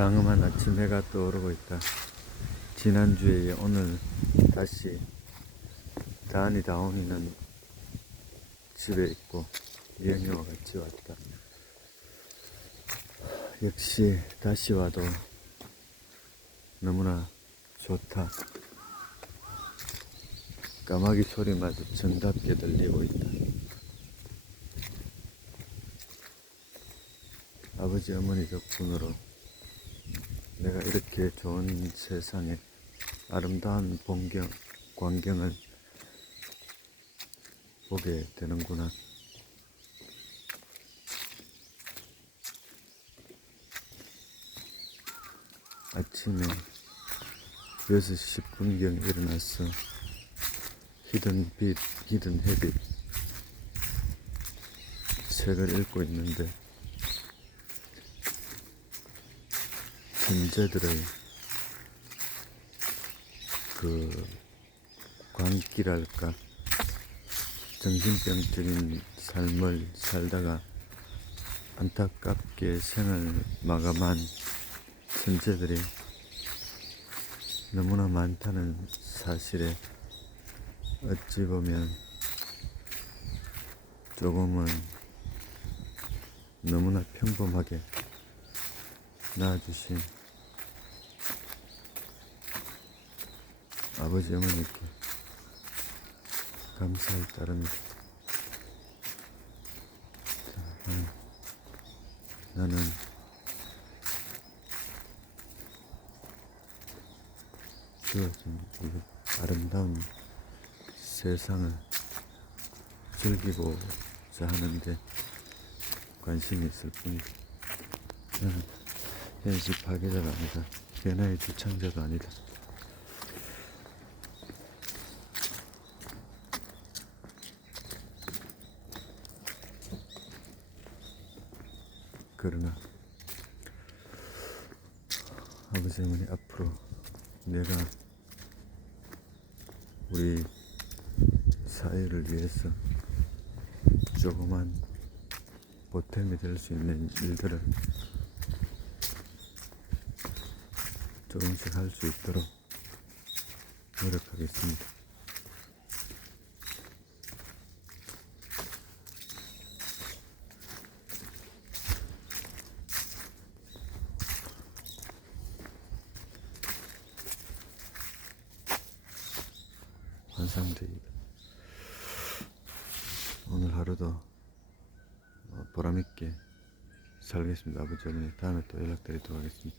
쌍음한 아침 해가 떠오르고 있다. 지난주에 오늘 다시 다은이 다온이는 집에 있고 이현이와 같이 왔다. 역시 다시 와도 너무나 좋다. 까마귀 소리마저 정답게 들리고 있다. 아버지 어머니 덕분으로 내가 이렇게 좋은 세상에 아름다운 풍경, 광경을 보게 되는구나. 아침에 6시 10분경 일어나서 히든 빛, 히든 헤빗 책을 읽고 있는데 존재들의 그 광기랄까? 정신병적인 삶을 살다가 안타깝게 생을 마감한 천재들이 너무나 많다는 사실에 어찌 보면 조금은 너무나 평범하게 낳아주신 아버지 어머니께 감사할. 자, 나는, 나는 주어진 이 아름다운 세상을 즐기고자 하는데 관심이 있을 뿐이다. 나는 현실 파괴자가 아니다. 변화의 주창자도 아니다. 그러나 아버지 어머니 앞으로 내가 우리 사회를 위해서 조그만 보탬이 될 수 있는 일들을 조금씩 할 수 있도록 노력하겠습니다. 환상적이다. 오늘 하루도 어, 보람있게 살겠습니다. 아버지 어머니 다음에 또 연락드리도록 하겠습니다.